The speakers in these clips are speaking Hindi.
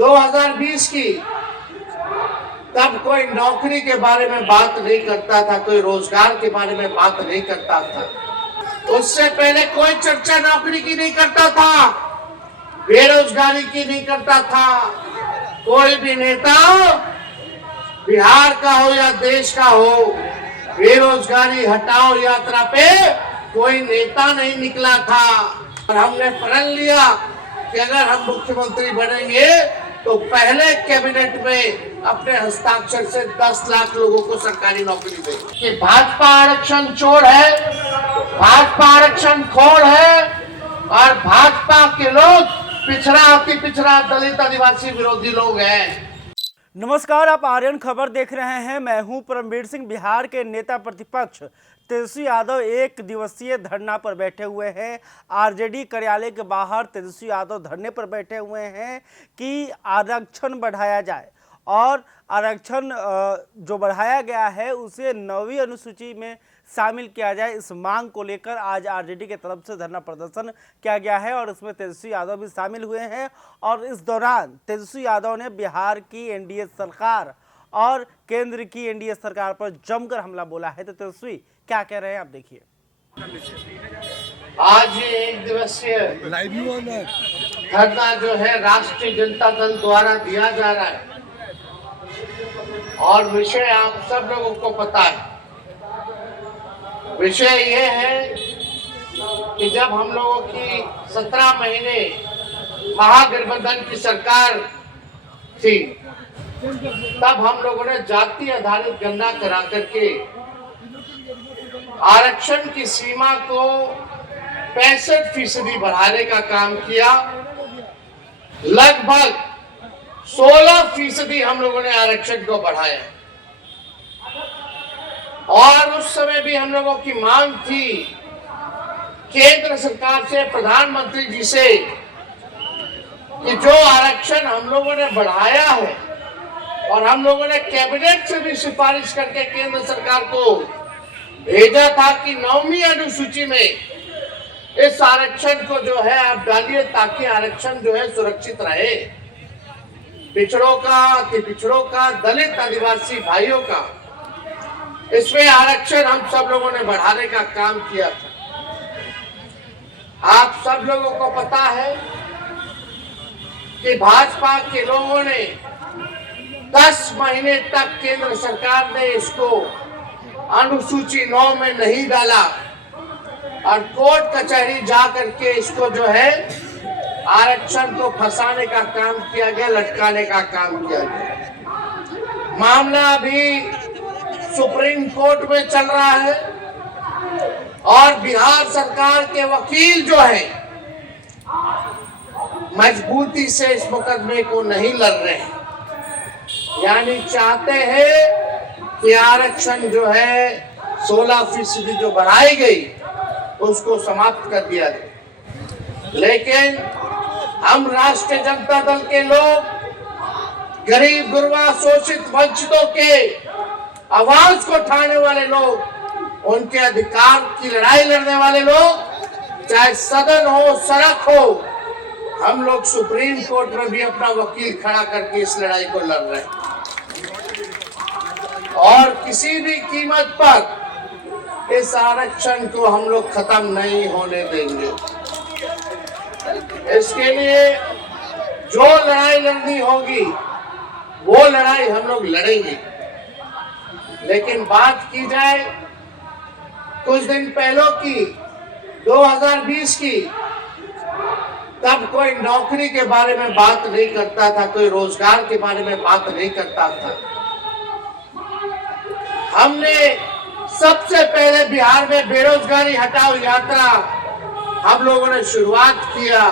2020 की, तब कोई नौकरी के बारे में बात नहीं करता था, कोई रोजगार के बारे में बात नहीं करता था। उससे पहले कोई चर्चा नौकरी की नहीं करता था, बेरोजगारी की नहीं करता था। कोई भी नेता बिहार का हो या देश का हो, बेरोजगारी हटाओ यात्रा पे कोई नेता नहीं निकला था। और हमने प्रण लिया कि अगर हम मुख्यमंत्री बनेंगे तो पहले कैबिनेट में अपने हस्ताक्षर से 10 लाख लोगों को सरकारी नौकरी देंगे। कि भाजपा आरक्षण चोर है, भाजपा आरक्षण खोर है और भाजपा के लोग पिछड़ा, अति पिछड़ा, दलित, आदिवासी विरोधी लोग हैं। नमस्कार, आप आर्यन खबर देख रहे हैं। मैं हूं परमवीर सिंह। बिहार के नेता प्रतिपक्ष तेजस्वी यादव एक दिवसीय धरना पर बैठे हुए हैं। आरजेडी कार्यालय के बाहर तेजस्वी यादव धरने पर बैठे हुए हैं कि आरक्षण बढ़ाया जाए और आरक्षण जो बढ़ाया गया है उसे 9वीं अनुसूची में शामिल किया जाए। इस मांग को लेकर आज आरजेडी के तरफ से धरना प्रदर्शन किया गया है और इसमें तेजस्वी यादव भी शामिल हुए हैं। और इस दौरान तेजस्वी यादव ने बिहार की एनडीए सरकार और केंद्र की एनडीए सरकार पर जमकर हमला बोला है। तो तेजस्वी क्या कह रहे हैं, आप देखिए। आज ये एक दिवसीय धरना जो है राष्ट्रीय जनता दल द्वारा दिया जा रहा है और विषय आप सब लोगों को पता है। विषय ये है कि जब हम लोगों की 17 महीने महागठबंधन की सरकार थी, तब हम लोगों ने जाति आधारित गणना करा करके आरक्षण की सीमा को 65% बढ़ाने का काम किया। लगभग 16% हम लोगों ने आरक्षण को बढ़ाया और उस समय भी हम लोगों की मांग थी केंद्र सरकार से, प्रधानमंत्री जी से, कि जो आरक्षण हम लोगों ने बढ़ाया है और हम लोगों ने कैबिनेट से भी सिफारिश करके केंद्र सरकार को भेजा था कि 9वीं अनुसूची में इस आरक्षण को जो है आप डालिए ताकि आरक्षण जो है सुरक्षित रहे। पिछड़ों का, अति पिछड़ों का, दलित, आदिवासी भाइयों का, इसमें आरक्षण हम सब लोगों ने बढ़ाने का काम किया था। आप सब लोगों को पता है कि भाजपा के लोगों ने 10 महीने तक केंद्र सरकार ने इसको अनुसूची 9 में नहीं डाला और कोर्ट कचहरी जा करके इसको जो है आरक्षण को फंसाने का काम किया गया, लटकाने का काम किया गया। मामला अभी सुप्रीम कोर्ट में चल रहा है और बिहार सरकार के वकील जो है मजबूती से इस मुकदमे को नहीं लड़ रहे हैं, यानी चाहते हैं कि आरक्षण जो है 16% जो बढ़ाई गई उसको समाप्त कर दिया जाए। लेकिन हम राष्ट्रीय जनता दल के लोग, गरीब, गुरबा, शोषित, वंचितों के आवाज को उठाने वाले लोग, उनके अधिकार की लड़ाई लड़ने वाले लोग, चाहे सदन हो, सड़क हो, हम लोग सुप्रीम कोर्ट में भी अपना वकील खड़ा करके इस लड़ाई को लड़ रहे हैं और किसी भी कीमत पर इस आरक्षण को हम लोग खत्म नहीं होने देंगे। इसके लिए जो लड़ाई लड़नी होगी वो लड़ाई हम लोग लड़ेंगे। लेकिन बात की जाए कुछ दिन पहले की, 2020 की, तब कोई नौकरी के बारे में बात नहीं करता था, कोई रोजगार के बारे में बात नहीं करता था। हमने सबसे पहले बिहार में बेरोजगारी हटाओ यात्रा हम लोगों ने शुरुआत किया।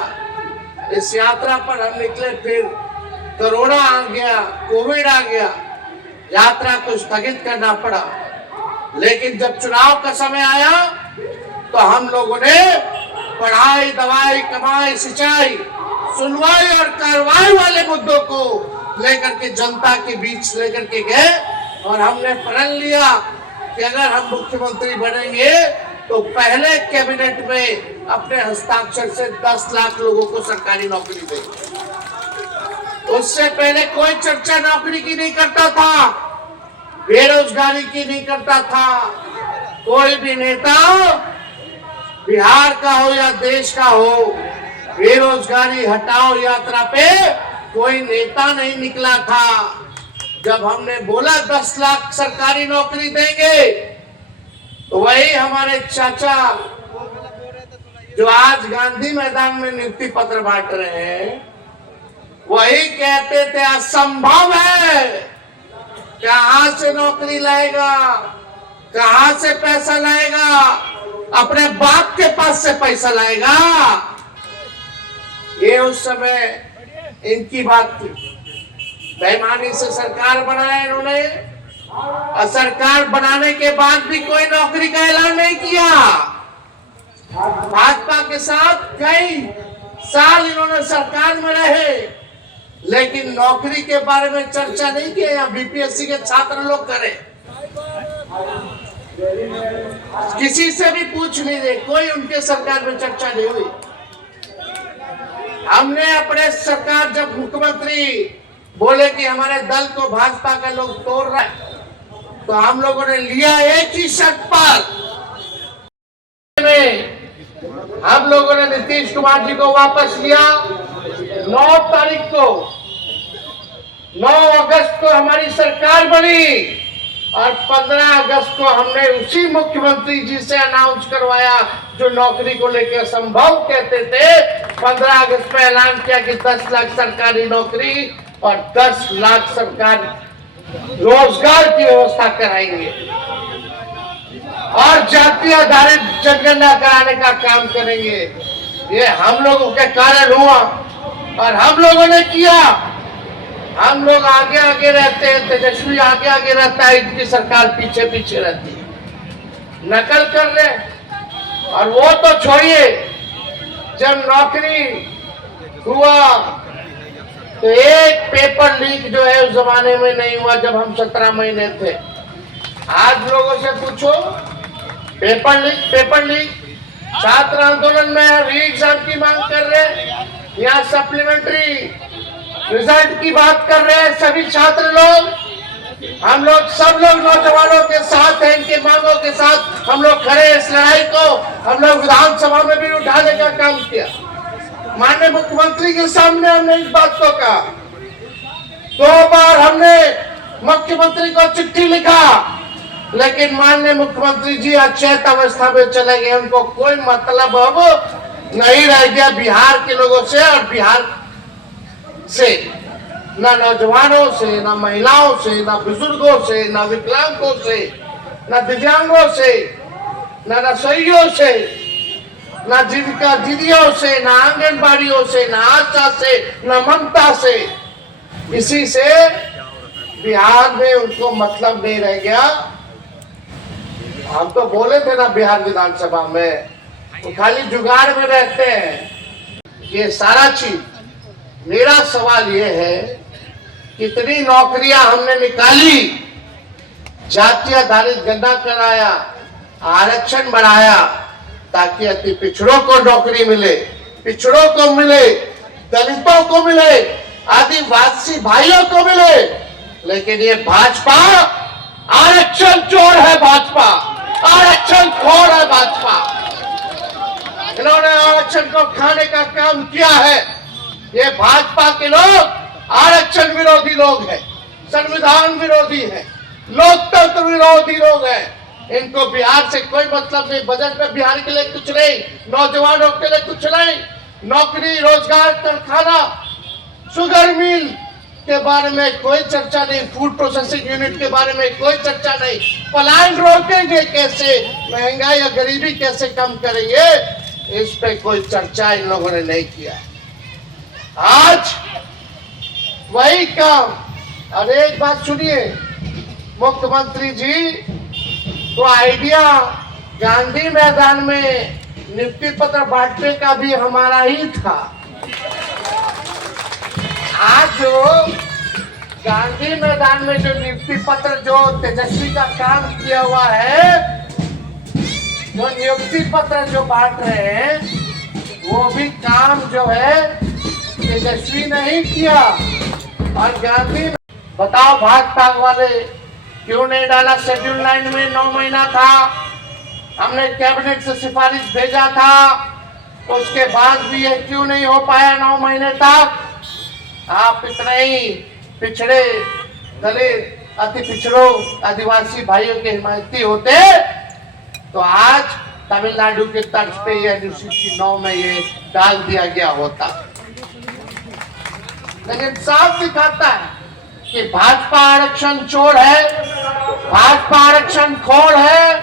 इस यात्रा पर हम निकले, फिर कोरोना आ गया, कोविड आ गया, यात्रा को स्थगित करना पड़ा। लेकिन जब चुनाव का समय आया तो हम लोगों ने पढ़ाई, दवाई, कमाई, सिंचाई, सुनवाई और कार्रवाई वाले मुद्दों को लेकर के जनता के बीच लेकर के गए और हमने प्रण लिया कि अगर हम मुख्यमंत्री बनेंगे तो पहले कैबिनेट में अपने हस्ताक्षर से 10 लाख लोगों को सरकारी नौकरी देंगे। उससे पहले कोई चर्चा नौकरी की नहीं करता था, बेरोजगारी की नहीं करता था। कोई भी नेता बिहार का हो या देश का हो, बेरोजगारी हटाओ यात्रा पे कोई नेता नहीं निकला था। जब हमने बोला 10 लाख सरकारी नौकरी देंगे, तो वही हमारे चाचा जो आज गांधी मैदान में नियुक्ति पत्र बांट रहे हैं, वही कहते थे असंभव है, कहां से नौकरी लाएगा, कहां से पैसा लाएगा, अपने बाप के पास से पैसा लाएगा। ये उस समय इनकी बात थी। बेईमानी से सरकार बनाया इन्होंने, और सरकार बनाने के बाद भी कोई नौकरी का ऐलान नहीं किया। भाजपा के साथ कई साल इन्होंने सरकार में रहे, लेकिन नौकरी के बारे में चर्चा नहीं की। या बीपीएससी के छात्र लोग करें, किसी से भी पूछ लीजिए, कोई उनके सरकार में चर्चा नहीं हुई। हमने अपने सरकार, जब मुख्यमंत्री बोले कि हमारे दल को भाजपा का लोग तोड़ रहे हैं, तो हम लोगों ने लिया एक ही शर्त पर। हम लोगों ने नीतीश कुमार जी को वापस लिया। 9 तारीख को, 9 अगस्त को हमारी सरकार बनी, और 15 अगस्त को हमने उसी मुख्यमंत्री जी से अनाउंस करवाया जो नौकरी को लेकर असंभव कहते थे। 15 अगस्त में ऐलान किया कि 10 लाख सरकारी नौकरी और 10 लाख सरकारी रोजगार की व्यवस्था कराएंगे, और जाति आधारित जनगणना कराने का काम करेंगे। ये हम लोगों के कारण हुआ, और हम लोगों ने किया। हम लोग आगे आगे रहते हैं, तेजस्वी आगे आगे रहता है, इनकी सरकार पीछे पीछे रहती है, नकल कर रहे। और वो तो छोड़िए, जब नौकरी हुआ तो एक पेपर लीक जो है उस जमाने में नहीं हुआ, जब हम 17 महीने थे। आज लोगों से पूछो, पेपर लीक छात्र आंदोलन में री एग्जाम की मांग कर रहे हैं, यहाँ सप्लीमेंट्री रिजल्ट की बात कर रहे हैं सभी छात्र लोग। हम लोग सब लोग नौजवानों के साथ हैं, इनके मांगों के साथ हम लोग खड़े। इस लड़ाई को हम लोग विधानसभा में भी उठाने का काम किया। माननीय मुख्यमंत्री के सामने हमने इस बात को कहा। 2 बार हमने मुख्यमंत्री को चिट्ठी लिखा, लेकिन माननीय मुख्यमंत्री जी अचेत अवस्था में चले गए। उनको कोई मतलब अब नहीं रह गया बिहार के लोगों से, और बिहार से ना नौजवानों से, ना महिलाओं से, ना बुजुर्गों से, ना विकलांगों से, ना दिव्यांगों से, ना रसोइयों से, ना जीविका दीदियों से, ना आंगनबाड़ियों से, ना आशा से, ना ममता से। इसी से बिहार में उनको मतलब नहीं रह गया। हम तो बोले थे ना बिहार विधानसभा में, तो खाली जुगाड़ में रहते हैं ये सारा चीज। मेरा सवाल ये है, कितनी नौकरियां हमने निकाली, जाति आधारित गणना कराया, आरक्षण बढ़ाया, ताकि अति पिछड़ों को नौकरी मिले, पिछड़ों को मिले, दलितों को मिले, आदिवासी भाइयों को मिले। लेकिन ये भाजपा आरक्षण चोर है, भाजपा आरक्षण खोर है। भाजपा इन्होंने आरक्षण को खाने का काम किया है। ये भाजपा के लोग आरक्षण विरोधी लोग हैं, संविधान विरोधी हैं, लोकतंत्र विरोधी लोग हैं। इनको बिहार से कोई मतलब नहीं। बजट में बिहार के लिए कुछ नहीं, नौजवानों के लिए कुछ नहीं, नौकरी, रोजगार, कारखाना, शुगर मिल के बारे में कोई चर्चा नहीं, फूड प्रोसेसिंग यूनिट के बारे में कोई चर्चा नहीं। पलायन रोकेंगे कैसे, महंगाई या गरीबी कैसे कम करेंगे, इस पे कोई चर्चा इन लोगों ने नहीं किया है। आज वही काम। और एक बात सुनिए, मुख्यमंत्री जी तो आइडिया गांधी मैदान में नियुक्ति पत्र बांटने का भी हमारा ही था। आज जो गांधी मैदान में जो नियुक्ति पत्र जो तेजस्वी का काम किया हुआ है, जो नियुक्ति पत्र जो बांट रहे हैं, वो भी काम जो है तेजस्वी नहीं किया, और गांधी बताओ भाजपा वाले क्यों नहीं डाला शेड्यूल 9 में? 9 महीना था, हमने कैबिनेट से सिफारिश भेजा था, तो उसके बाद भी ये क्यों नहीं हो पाया 9 महीने तक? आप इतने ही पिछड़े, दलित, अति पिछड़ों, आदिवासी भाइयों के हिमायती होते तो आज तमिलनाडु के तर्ज पे ये अनुसूची 9 में ये डाल दिया गया होता। लेकिन साफ दिखाता है कि भाजपा आरक्षण चोर है, भाजपा आरक्षण खोर है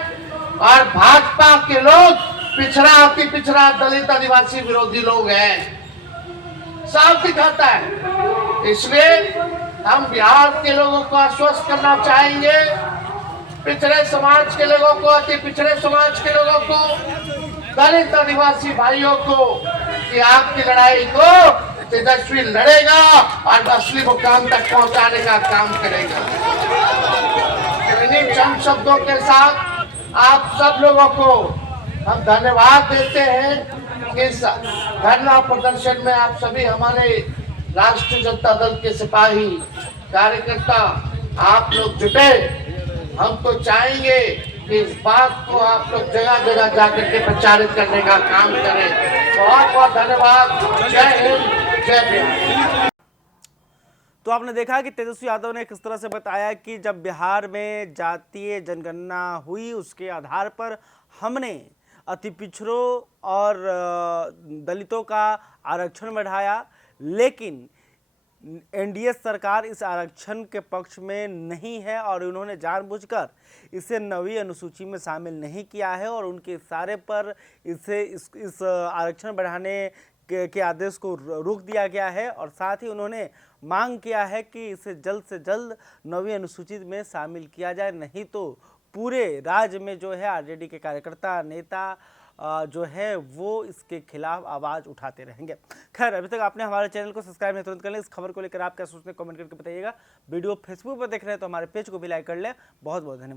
और भाजपा के लोग पिछड़ा, अति पिछड़ा, दलित, आदिवासी विरोधी लोग हैं। साफ दिखाता है। इसलिए हम बिहार के लोगों को आश्वस्त करना चाहेंगे, पिछड़े समाज के लोगों को, अति पिछड़े समाज के लोगों को, दलित आदिवासी भाइयों को कि आपकी लड़ाई को तेजस्वी लड़ेगा और असली मुकाम तक पहुंचाने का काम करेगा। इन्हीं चंद शब्दों के साथ आप सब लोगों को हम धन्यवाद देते हैं कि इस धरना प्रदर्शन में आप सभी हमारे राष्ट्रीय जनता दल के सिपाही कार्यकर्ता आप लोग जुटे। हम तो चाहेंगे कि इस बात को आप लोग जगह जगह जाकर के प्रचारित करने का काम करें। बहुत बहुत धन्यवाद। जय हिंद, जय बिहार। तो आपने देखा कि तेजस्वी यादव ने किस तरह से बताया कि जब बिहार में जातीय जनगणना हुई उसके आधार पर हमने अति पिछड़ों और दलितों का आरक्षण बढ़ाया, लेकिन एनडीए सरकार इस आरक्षण के पक्ष में नहीं है और उन्होंने जानबूझकर इसे 9वीं अनुसूची में शामिल नहीं किया है और उनके इशारे पर इस आरक्षण बढ़ाने के आदेश को रोक दिया गया है और साथ ही उन्होंने मांग किया है कि इसे जल्द से जल्द 9वीं अनुसूची में शामिल किया जाए, नहीं तो पूरे राज्य में जो है आरजेडी के कार्यकर्ता, नेता जो है वो इसके खिलाफ आवाज़ उठाते रहेंगे। खैर, अभी तक आपने हमारे चैनल को सब्सक्राइब नहीं तुरंत कर लें। इस खबर को लेकर आप क्या सोचते हैं कमेंट करके बताइएगा। वीडियो फेसबुक पर देख रहे हैं तो हमारे पेज को भी लाइक कर लें। बहुत बहुत धन्यवाद।